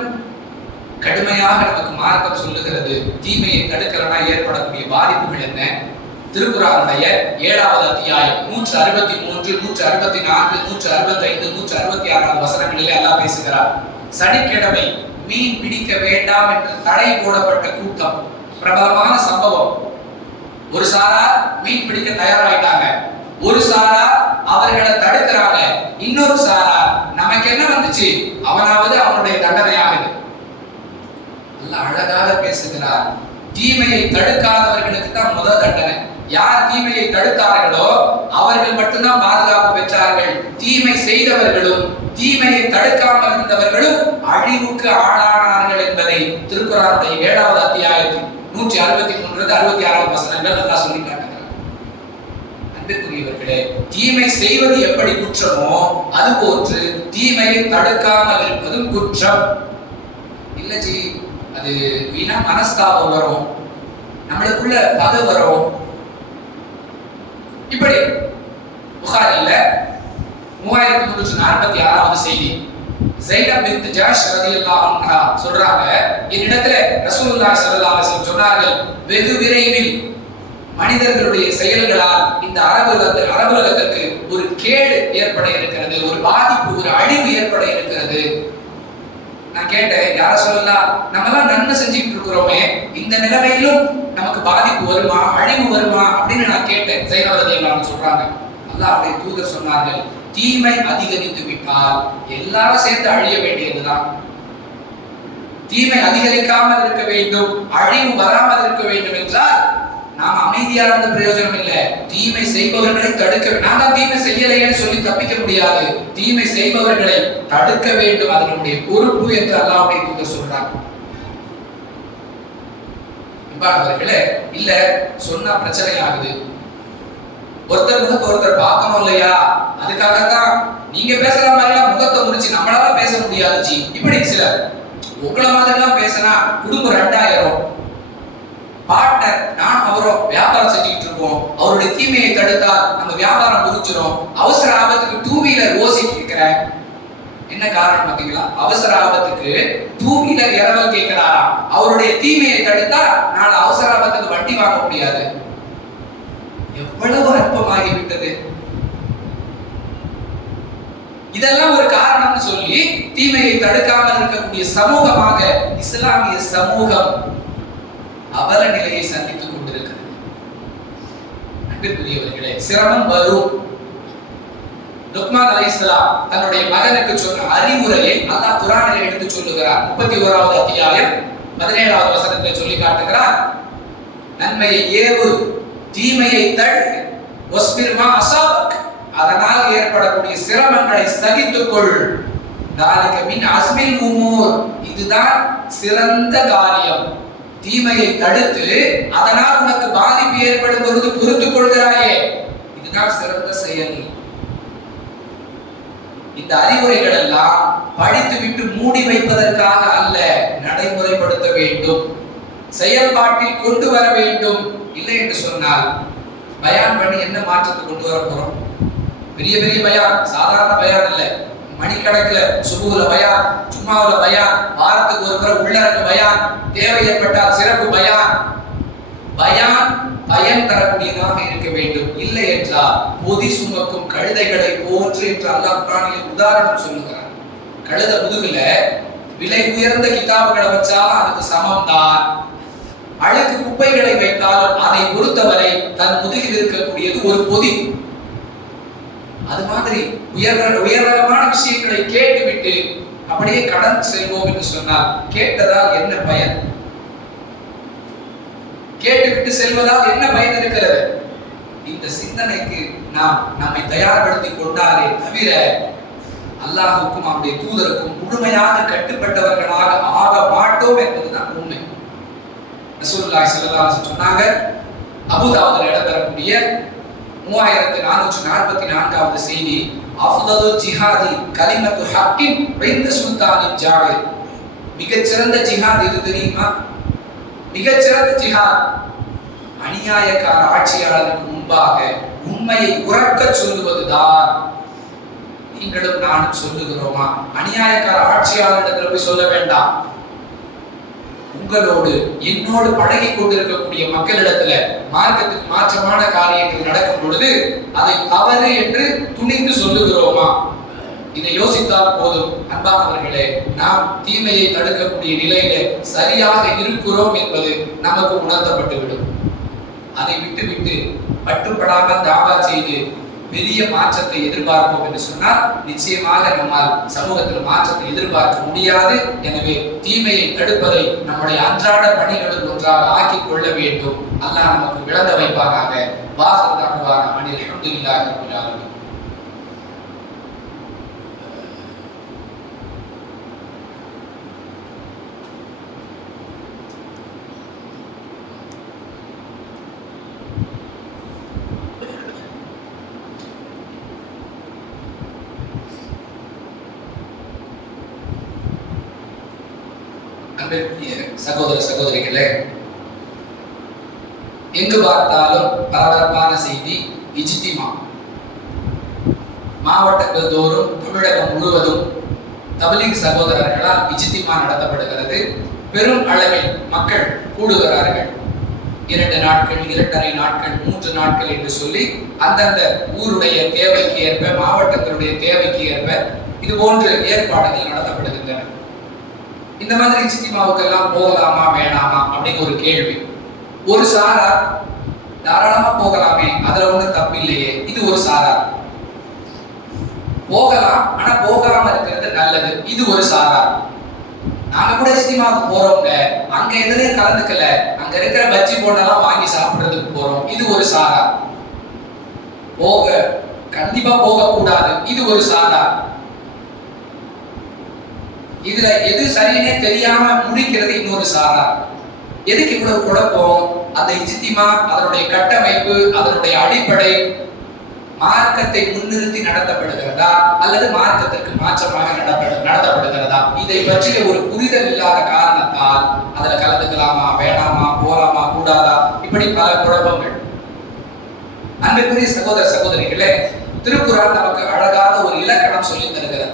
கடுமையாக நமக்கு மார்க்கம் சொல்லுகிறது, தீமையை தடுக்கிறனா ஏற்படக்கூடிய பாதிப்புகள் என்ன? திருக்குர்ஆனுடைய 7வது அத்தியாயம் 163, 164, 165, 166 வசனங்களிலே அல்லாஹ் பேசுகிறார். சனிக்கிழமை மீன் பிடிக்க வேண்டாம் என்று தடை போடப்பட்ட கூட்டம், பிரபலமான சம்பவம். ஒரு சாரார் மீன் பிடிக்க தயாராயிட்டாங்க, ஒரு சாரார் அவர்களை தடுக்கிறாங்க, இன்னொரு சாரார் நமக்கு என்ன வந்துச்சு, அவனாவது அவனுடைய தண்டனை ஆகுது. அல்லாஹ் அழகாக பேசுகிறார். தீமையை தடுக்காதவர்களுக்கு தான் முதல் தண்டனை. யார் தீமையை தடுத்தார்களோ அவர்கள் மட்டும்தான் பாதுகாப்பு பெற்றார்கள். தீமை செய்தவர்களும் தீமையை தடுக்காமல் இருந்தவர்களும் அழிவுக்கு ஆளானார்கள் என்பதை திருக்குர்ஆனுடைய 7வது அத்தியாயத்தில் 163 66 வசனங்கள் அல்லாஹ் சொல்லி காட்டுகிறார். அன்புக்குரியவர்களே, தீமை செய்வது எப்படி குற்றமோ அதுபோன்று தீமையை தடுக்காமல் இருப்பதும் குற்றம். இல்ல ஜி, அது வீணா மனஸ்தாபம் வரும், நம்மளுக்குள்ள பகை வரும். இப்படி புகாரில 3346வது செய்தி, ஸைனப் பின்த் ஜாஷ் ரலியல்லாஹு அன்ஹா சொல்றாங்க, என்னிடத்துல ரசூலுல்லாஹி ஸல்லல்லாஹு அலைஹி வஸல்லம் சொன்னார்கள், வெகு விரைவில் மனிதர்களுடைய செயல்களால் இந்த அரபுலகத்துக்கு ஒரு கேடு ஏற்பட இருக்கிறது, ஒரு பாதிப்பு, ஒரு அழிவு ஏற்பட இருக்கிறது. நான் கேட்டேன், யார சொல்லலாம், நம்ம எல்லாம் நன்மை செஞ்சுட்டு இருக்கிறோமே, இந்த நிலைமையிலும் நமக்கு பாதிப்பு வருமா, அழிவு வருமா அப்படின்னு நான் கேட்டேன். ஸைனப் ரலியல்லாஹு சொல்றாங்க, அல்லாஹ்வுடைய தூதர் சொன்னார்கள், தீமை அதிகரித்து விட்டால் எல்லாரும் சேர்ந்து அழிய வேண்டியதுதான். தீமை அதிகரிக்காமல் இருக்க வேண்டும், அழிவு வராமல் இருக்க வேண்டும் என்றால் நாம் அமைதியா இருந்த பிரயோஜனம் இல்லை. தீமை செய்பவர்களை தடுக்க, நான் தான் தீமை செய்யலைன்னு சொல்லி தப்பிக்க முடியாது. தீமை செய்பவர்களை தடுக்க வேண்டும், அது நம்முடைய பொறுப்பு என்று அல்லாஹ்வுடைய தூதர் சொல்றாங்க. இவ்வாறவர்களே, இல்ல சொன்னா பிரச்சனை ஆகுது, ஒருத்தர் முகத்தை ஒருத்தர் பார்க்கணும் இல்லையா, அதுக்காகத்தான் நீங்க பேசுற மாதிரி எல்லாம் முகத்தை முடிச்சு நம்மளால பேச முடியாது ஜி. இப்படி சிலர் உங்களை மாதிரி எல்லாம் பேசினா குடும்பம் 2000. பார்ட்னர் நான் அவரும் வியாபாரம் செஞ்சுக்கிட்டு இருக்கோம், அவருடைய தீமையை தடுத்தால் நம்ம வியாபாரம் முடிச்சிடும். அவசர ஆபத்துக்கு 2 வீலர் ஓசிட்டு இருக்கிறேன். என்ன காரணம் பாத்தீங்களா? அவசர ஆபத்துக்கு 2 வீலர் இரவல் கேட்கிறாரா, அவருடைய தீமையை தடுத்தா நான் அவசர ஆபத்துக்கு வண்டி வாங்க முடியாது. எவ்வளவு அற்பமாகிவிட்டது. இதெல்லாம் ஒரு காரணம்னு சொல்லி தீமையை தடுக்காமல் இருக்கக்கூடிய சமூகமாக இஸ்லாமிய சமூகம் அவல நிலையை சந்தித்துக் கொண்டிருக்கிறது. அன்பிற்குரியவர்களே, சிரமம் வரும். லுக்மான் அலைஹிஸ்ஸலாம் தன்னுடைய மகனுக்கு சொன்ன அறிவுரையை அல்லாஹ் குர்ஆனில் எடுத்து சொல்லுகிறார். 31வது அத்தியாயம் 17வது வசனத்தை சொல்லி காட்டுகிறார், நன்மையை ஏவு, தீமையை தடு, வஸ்பிர் மா அஸாபக், அதனால் ஏற்படக்கூடிய சிரமங்களை சகித்துக்கொள். தாலிக மின் அஸ்மில் உமூர், இதுதான் சிறந்த காரியம். தீமையை தடுத்து அதனால் உனக்கு பாதிப்பு ஏற்படும் பொழுது பொறுத்துக் கொள்கிறாயே, இதுதான் சிறந்த செயல். இந்த அறிவுரைகள் எல்லாம் படித்துவிட்டு மூடி வைப்பதற்காக அல்ல, நடைமுறைப்படுத்த வேண்டும், செயல்பாட்டில் கொண்டு வர வேண்டும். இல்லை என்று சொன்னால் பயான் பண்ணி என்ன மாற்றத்தை கொண்டு வர போறோம்? பெரிய பெரிய பயான், சாதாரண பயான் இல்லை, மணிக்கணக்கில் சுபுல பயான், ஜும்மாவுல பயான், வாரத்துக்கு ஒரு முறை உள்ளரங்க பயான், தேவை ஏற்பட்டால் சிறப்பு பயான். பயான் பயன் தரக்கூடியதாக இருக்க வேண்டும். இல்லை என்றால் பொதி சுமக்கும் கழுதைகளை போன்று என்று அல்லாஹ் குர்ஆனில் உதாரணம் சொல்லுகிறார். கழுத முதுகுல விலை உயர்ந்த கிதாபுகளை வச்சாலும் அதுக்கு சமம் தான். அழுக்கு குப்பைகளை வைத்தாலும் அதை பொறுத்தவரை தன் முதுகில் இருக்கக்கூடியது ஒரு பொதி. அது மாதிரி உயர்தரமான விஷயங்களை கேட்டுவிட்டு அப்படியே கடந்து செல்வோம் என்று சொன்னால் கேட்டதால் என்ன பயன்? கேட்டுவிட்டு செல்வதால் என்ன பயன் இருக்கிறது? இந்த சிந்தனைக்கு நாம் நம்மை தயார்படுத்திக் கொண்டாலே தவிர அல்லாஹ்வுக்கும் அவருடைய தூதருக்கும் முழுமையாக கட்டுப்பட்டவர்களாக ஆக மாட்டோம் என்பதுதான் உண்மை. ரசூலுல்லாஹி ஸல்லல்லாஹு அலைஹி வஸல்லம் சொன்னாங்க, அபூதாவுதுல இடம்பெறக்கூடிய 3444வது செய்தி, அஃதலு ஜிஹாதி கலிமத்து ஹக்கின் வைந்த சுல்தானின் ஜாகிர். மிகச்சிறந்த ஜிஹாத் எது தெரியுமா? மிகச்சிறந்த ஜிஹாத் அநியாயக்கார ஆட்சியாளருக்கு முன்பாக உண்மையை உறக்க சொல்லுவதுதான். நீங்களும் நானும் சொல்லுகிறோமா? அநியாயக்கார ஆட்சியாளரிடத்தில் போய் சொல்ல வேண்டாம். உங்களோடு என்னோடு பழகி கொண்டிருக்கக்கூடிய மக்களிடத்துல மார்க்கத்துக்கு மாற்றமான காரியங்கள் நடக்கும் பொழுது அதை தவறு என்று துணிந்து சொல்லுகிறோமா? இதை யோசித்தால் போதும். அன்பானவர்களே, நாம் தீமையை தடுக்கக்கூடிய நிலையில சரியாக இருக்கிறோம் என்பது நமக்கு உணர்த்தப்பட்டுவிடும். அதை விட்டுவிட்டு பட்டுப்படாமல் தாவா செய்து பெரிய மாற்றத்தை எதிர்பார்ப்போம் என்று சொன்னால் நிச்சயமாக நம்மால் சமூகத்தில் மாற்றத்தை எதிர்பார்க்க முடியாது. எனவே தீமையை தடுப்பதை நம்முடைய அன்றாட பணிகளில் ஒன்றாக ஆக்கிக் கொள்ள வேண்டும். அல்லாஹ் நமக்கு விளங்க வைப்பாராக. வாஹர் தஅவானா அனில் ஹம்துலில்லாஹி ரப்பில் ஆலமீன். சகோதர சகோதரிகளே, எங்கு பார்த்தாலும் பரபரப்பான செய்தி இஜ்திமா. மாவட்டங்கள் தோறும் தமிழகம் முழுவதும் தப்லீக் சகோதரர்களால் இஜ்திமா நடத்தப்படுகிறது. பெரும் அளவில் மக்கள் கூடுகிறார்கள். 2 நாட்கள், 2.5 நாட்கள், 3 நாட்கள் என்று சொல்லி அந்தந்த ஊருடைய தேவைக்கு ஏற்ப, மாவட்டங்களுடைய தேவைக்கு ஏற்ப இது போன்ற ஏற்பாடுகள் நடத்தப்படுகின்றன. இந்த மாதிரி இஜ்திமாவுக்கு எல்லாம் போகலாமா வேணாமா அப்படின்னு ஒரு கேள்வி. ஒரு சாரார் தாராளமா போகலாமே, அதுல ஒண்ணும் தப்பு இல்லையே. இது ஒரு சாரார். போகலாம், ஆனா போகாம இருக்கிறது நல்லது. இது ஒரு சாரார். நாங்க கூட இஜ்திமாவுக்கு போறோங்க, அங்க எதுலயும் கலந்துக்கல, அங்க இருக்கிற பஜ்ஜி போண்டெல்லாம் வாங்கி சாப்பிடுறதுக்கு போறோம். இது ஒரு சாரார். கண்டிப்பா போக கூடாது. இது ஒரு சாரார். இதுல எது சரியினே தெரியாம முடிக்கிறது இன்னொரு சாரார். எதுக்கு இவ்வளவு குழப்பம்? அந்த இஜ்திமா, அதனுடைய கட்டமைப்பு, அதனுடைய அடிப்படை மார்க்கத்தை முன்னிறுத்தி நடத்தப்படுகிறதா அல்லது மார்க்கத்திற்கு மாற்றமாக நடத்தப்படுகிறதா? இதை பற்றிய ஒரு புரிதல் இல்லாத காரணத்தால் அதுல கலந்துக்கலாமா வேணாமா, போலாமா கூடாதா, இப்படி பல குழப்பங்கள். அன்பிற்குரிய சகோதர சகோதரிகளே, திருக்குர்ஆன் நமக்கு அழகான ஒரு இலக்கணம் சொல்லி தருகிறது.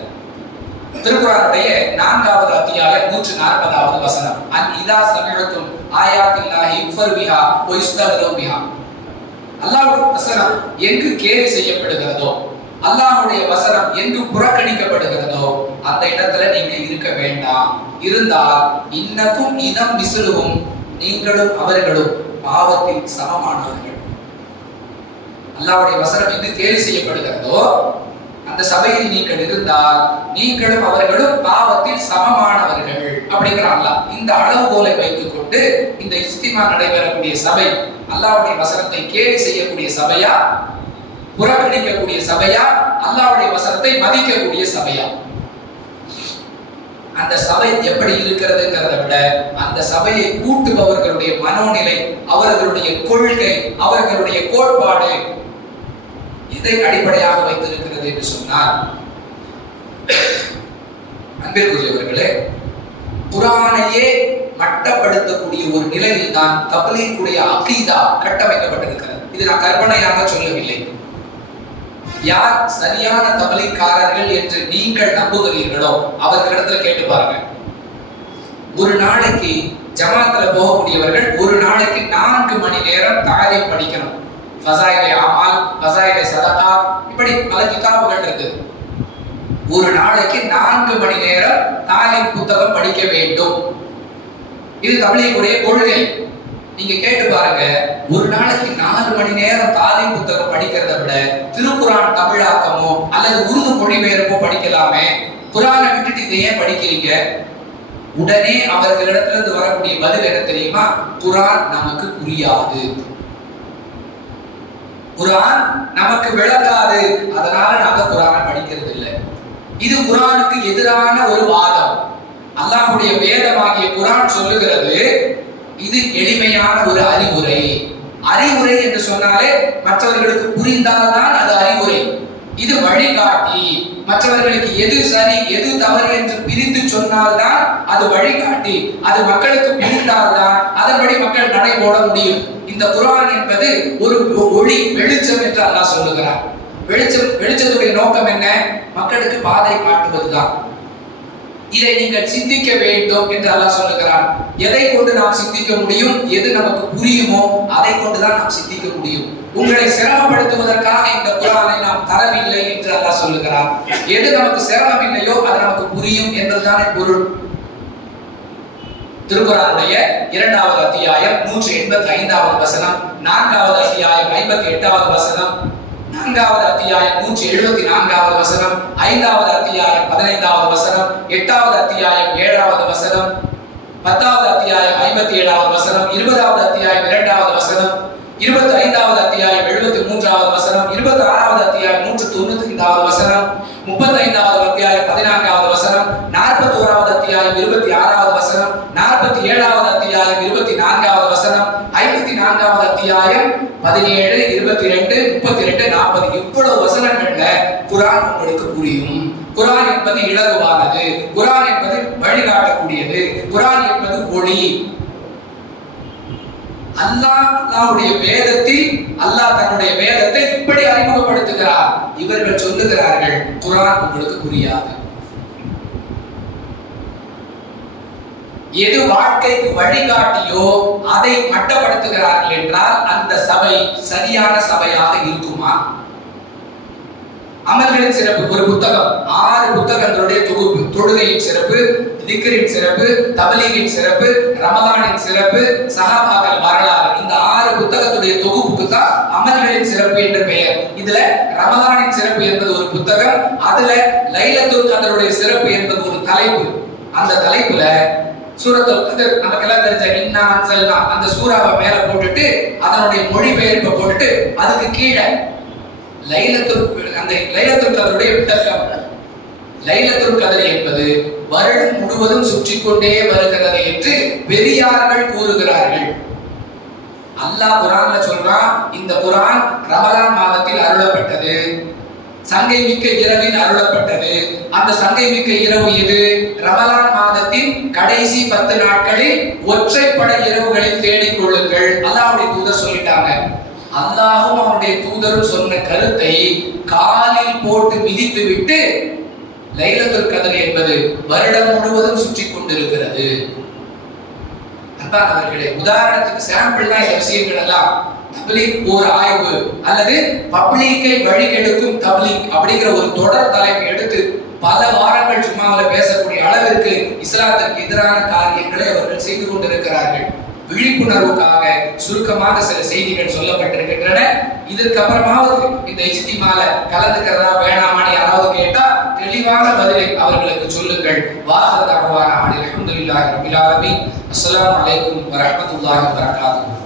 திருக்குர்ஆனுடைய 4வது அத்தியாயம் 140வது வசனம். அன் இதா சமிஅத்தும் ஆயாத்தில்லாஹி யுஃபர் பிஹா வ யுஸ்தகரு பிஹா. அல்லாஹ்வுடைய வசனம் எங்கு கேலி செய்யப்படுகிறதோ, அல்லாஹ்வுடைய வசனம் எங்கு புறக்கணிக்கப்படுகிறதோ அந்த இடத்துல நீங்க இருக்க வேண்டாம். இருந்தால் இன்னக்கும் இதம் மிஸ்லுஹும், நீங்களும் அவர்களும் பாவத்தில் சமமானவர்கள். அல்லாஹ்வுடைய வசனம் எங்கு கேலி செய்யப்படுகிறதோ அந்த சபையில் நீங்கள் இருந்தால் நீங்களும் அவர்களும் பாவத்தில் சமமானவர்கள் அப்படிங்கிறாங்க. இந்த அளவுகோலை வைத்துக் கொண்டு இந்த இஜ்திமா நடைபெறக்கூடிய சபை அல்லாஹ்வுடைய வசனத்தை கேலி செய்யக்கூடிய சபையா, புறக்கணிக்கக்கூடிய சபையா, அல்லாஹ்வுடைய வசனத்தை மதிக்கக்கூடிய சபையா? அந்த சபை எப்படி இருக்கிறதுங்கிறத விட அந்த சபையை கூட்டுபவர்களுடைய மனோநிலை, அவர்களுடைய கொள்கை, அவர்களுடைய கோட்பாடு இதை அடிப்படையாக வைத்திருக்கிறது என்று சொன்னார். அன்பிற்குரியவர்களே, குர்ஆனையே மட்டப்படுத்தக்கூடிய ஒரு நிலையில் தான் தப்லீகுடைய அகீதா கட்டமைக்கப்பட்டிருக்கிறது. இது நான் கற்பனையாக சொல்லவில்லை. யார் சரியான தப்லீக்காரர்கள் என்று நீங்கள் நம்புகிறீர்களோ அவர்களிடத்துல கேட்டு பாருங்க. ஒரு நாளைக்கு ஜமாத்துல போகக்கூடியவர்கள் ஒரு நாளைக்கு 4 மணி நேரம் தாலீம் படிக்கணும். ஃபஸாயிலே அமால், ஃபஸாயிலே சதகா, இப்படி பல கிதாபுகள் இருக்கு. ஒரு நாளைக்கு 4 மணி நேரம் தாலீம் புத்தகம் படிக்க வேண்டும். இது தப்லீகுடைய கொள்கை. நீங்க கேட்டு பாருங்க, ஒரு நாளைக்கு 4 மணி நேரம் தாலீம் புத்தகம் படிக்கிறத விட திருக்குர்ஆன் தமிழாக்கமோ அல்லது உருது மொழிபெயர்ப்போ படிக்கலாமே. குர்ஆனை விட்டுட்டு இதை ஏன் படிக்கிறீங்க? உடனே அவர்களிடத்திலிருந்து வரக்கூடிய பதில் என்ன தெரியுமா? குர்ஆன் நமக்கு புரியாது, குர்ஆன் நமக்கு விளங்காது, அதனால நாங்க குர்ஆனை படிக்கிறது இல்லை. இது குர்ஆனுக்கு எதிரான ஒரு வாதம். அல்லாஹ்வுடைய வேதமாகிய குர்ஆன் சொல்லுகிறது, இது எளிமையான ஒரு அறிவுரை. அறிவுரை என்று சொன்னாலே மற்றவர்களுக்கு புரிந்தால்தான் அது அறிவுரை. இது வழிகாட்டி. மற்றவர்களுக்கு எது சரி எது தவறு என்று பிரித்து சொன்னால்தான் அது வழிகாட்டி. அது மக்களுக்கு புரிந்தால்தான் அதன்படி மக்கள் நடைபோட முடியும். இந்த குர்ஆன் என்பது ஒரு ஒளி, வெளிச்சம் என்று அல்லாஹ் சொல்லுகிறார். வெளிச்சத்துடைய நோக்கம் என்ன? மக்களுக்கு பாதை காட்டுவதுதான். இதை நீங்கள் சிந்திக்க வேண்டும் என்று அல்லாஹ் சொல்லுகிறான். எதை கொண்டு நாம் சிந்திக்க முடியும்? எது நமக்கு புரியுமோ அதை கொண்டுதான் நாம் சிந்திக்க முடியும். உங்களை சிரமப்படுத்துவதற்காக இந்த குர்ஆனை நாம் தரவில்லை என்று அல்லாஹ் சொல்லுகிறான். எது நமக்கு சிரமம் இல்லையோ அது நமக்கு புரியும் என்பதுதானே பொருள். திருக்குர்ஆனுடைய 2வது அத்தியாயம் 185வது வசனம், 4வது அத்தியாயம் 58வது வசனம், 4வது அத்தியாயம் 174வது வசனம், 5வது அத்தியாயம் 15வது வசனம், 8வது அத்தியாயம் 7வது வசனம், 10வது அத்தியாயம் 57வது வசனம், 20வது அத்தியாயம் 2வது வசனம், 25வது அத்தியாயம் 73வது வசனம், 26வது அத்தியாயம் 195வது வசனம், 35வது அத்தியாயம் 14வது வசனம், 41வது அத்தியாயம் 26வது வசனம், 47வது அத்தியாயம் 24வது வசனம், 54வது அத்தியாயம் 17, 22, 32, 40 இவ்வளவு வசனங்கள்ல குர்ஆன் உங்களுக்கு புரியும். குர்ஆன் என்பது இலகுவானது, குர்ஆன் என்பது வழிகாட்டக்கூடியது, குர்ஆன் என்பது ஒளி. அல்லாஹ்வுடைய வேதத்தில் அல்லாஹ் தன்னுடைய வேதத்தை இப்படி அறிமுகப்படுத்துகிறார். இவர்கள் சொல்லுகிறார்கள் குர்ஆன் உங்களுக்கு புரியாது. எது வாழ்க்கைக்கு வழிகாட்டியோ அதை மட்டப்படுத்துகிறார்கள் என்றால் அந்த சபை சரியான சபையாக இருக்குமா? அமல்களின் சிறப்பு ஒரு புத்தகம், 6 புத்தகங்களுடைய தொகுப்பு. தொழுகையின் சிறப்பு, திக்ரின் சிறப்பு, தப்லீகின் சிறப்பு, ரமதானின் சிறப்பு, சஹாபாக்கள் வரலாறு. இந்த 6 புத்தகத்துடைய தொகுப்புக்கு தான் அமல்களின் சிறப்பு என்று பெயர். இதுல ரமதானின் சிறப்பு என்பது ஒரு புத்தகம், அதுல லைலத்துல் கத்ருடைய சிறப்பு என்பது ஒரு தலைப்பு. அந்த தலைப்புல சூரத்துல் கத்ர் நமக்கெல்லாம் தெரிஞ்ச இன்னா அன்ஸல்னா அந்த சூராவை மேல போட்டுட்டு அதனுடைய மொழிபெயர்ப்பை போட்டுட்டு அதுக்கு கீழே லைலத்துல் கத்ருடைய விளக்கம். லைலத்துல் கத்ர் என்பது வருடம் முழுவதும் சுற்றி கொண்டே வருகிறது என்று பெரியார்கள் கூறுகிறார்கள். அல்லாஹ் குர்ஆன்ல சொல்றான், இந்த குர்ஆன் ரமலான் மாதத்தில் அருளப்பட்டது, சங்கை மிக்க இரவில் அருளப்பட்டது. அந்த சங்கை மிக்க இரவு இது ரமலான் மாதத்தின் கடைசி 10 நாட்களில் ஒற்றைப்படை இரவுகளில் தேடிக் கொள்ளுங்கள். அல்லாஹ்வுடைய தூதர் சொல்லிட்டாங்க. அல்லாஹ்வும் அவருடைய தூதரும் சொன்ன கருத்தை காலில் போட்டு மிதித்து விட்டு லைலத்துல் கத்ர் என்பது வருடம் முழுவதும் சுற்றி கொண்டிருக்கிறது. அன்பானவர்களே, உதாரணத்துக்கு சாம்பிள் தான் இந்த விஷயங்கள் எல்லாம். தப்லீக் ஒரு ஆய்வு அல்லது பப்ளிக்கை வழிகெடுக்கும் தப்லீக் அப்படிங்கிற ஒரு தொடர் தலைப்பை எடுத்து பல வாரங்கள் சும்மாவில் பேசக்கூடிய அளவிற்கு இஸ்லாத்திற்கு எதிரான காரியங்களை அவர்கள் செய்து கொண்டிருக்கிறார்கள். விழிப்புணர்வுக்காக சுருக்கமாக சில செய்திகள் சொல்லப்பட்டிருக்கின்றன. இதற்கு அப்புறமாவது இந்த இஜ்திமால கலந்துக்கிறதா வேணாமான்னு யாராவது கேட்டா தெளிவான பதிலை அவர்களுக்கு சொல்லுங்கள். வாஹ தஅவானா அல்ஹம்துலில்லாஹி ரப்பில் ஆலமீன். அஸ்ஸலாமு அலைக்கும் வரஹ்மத்துல்லாஹி வபரகாத்துஹு.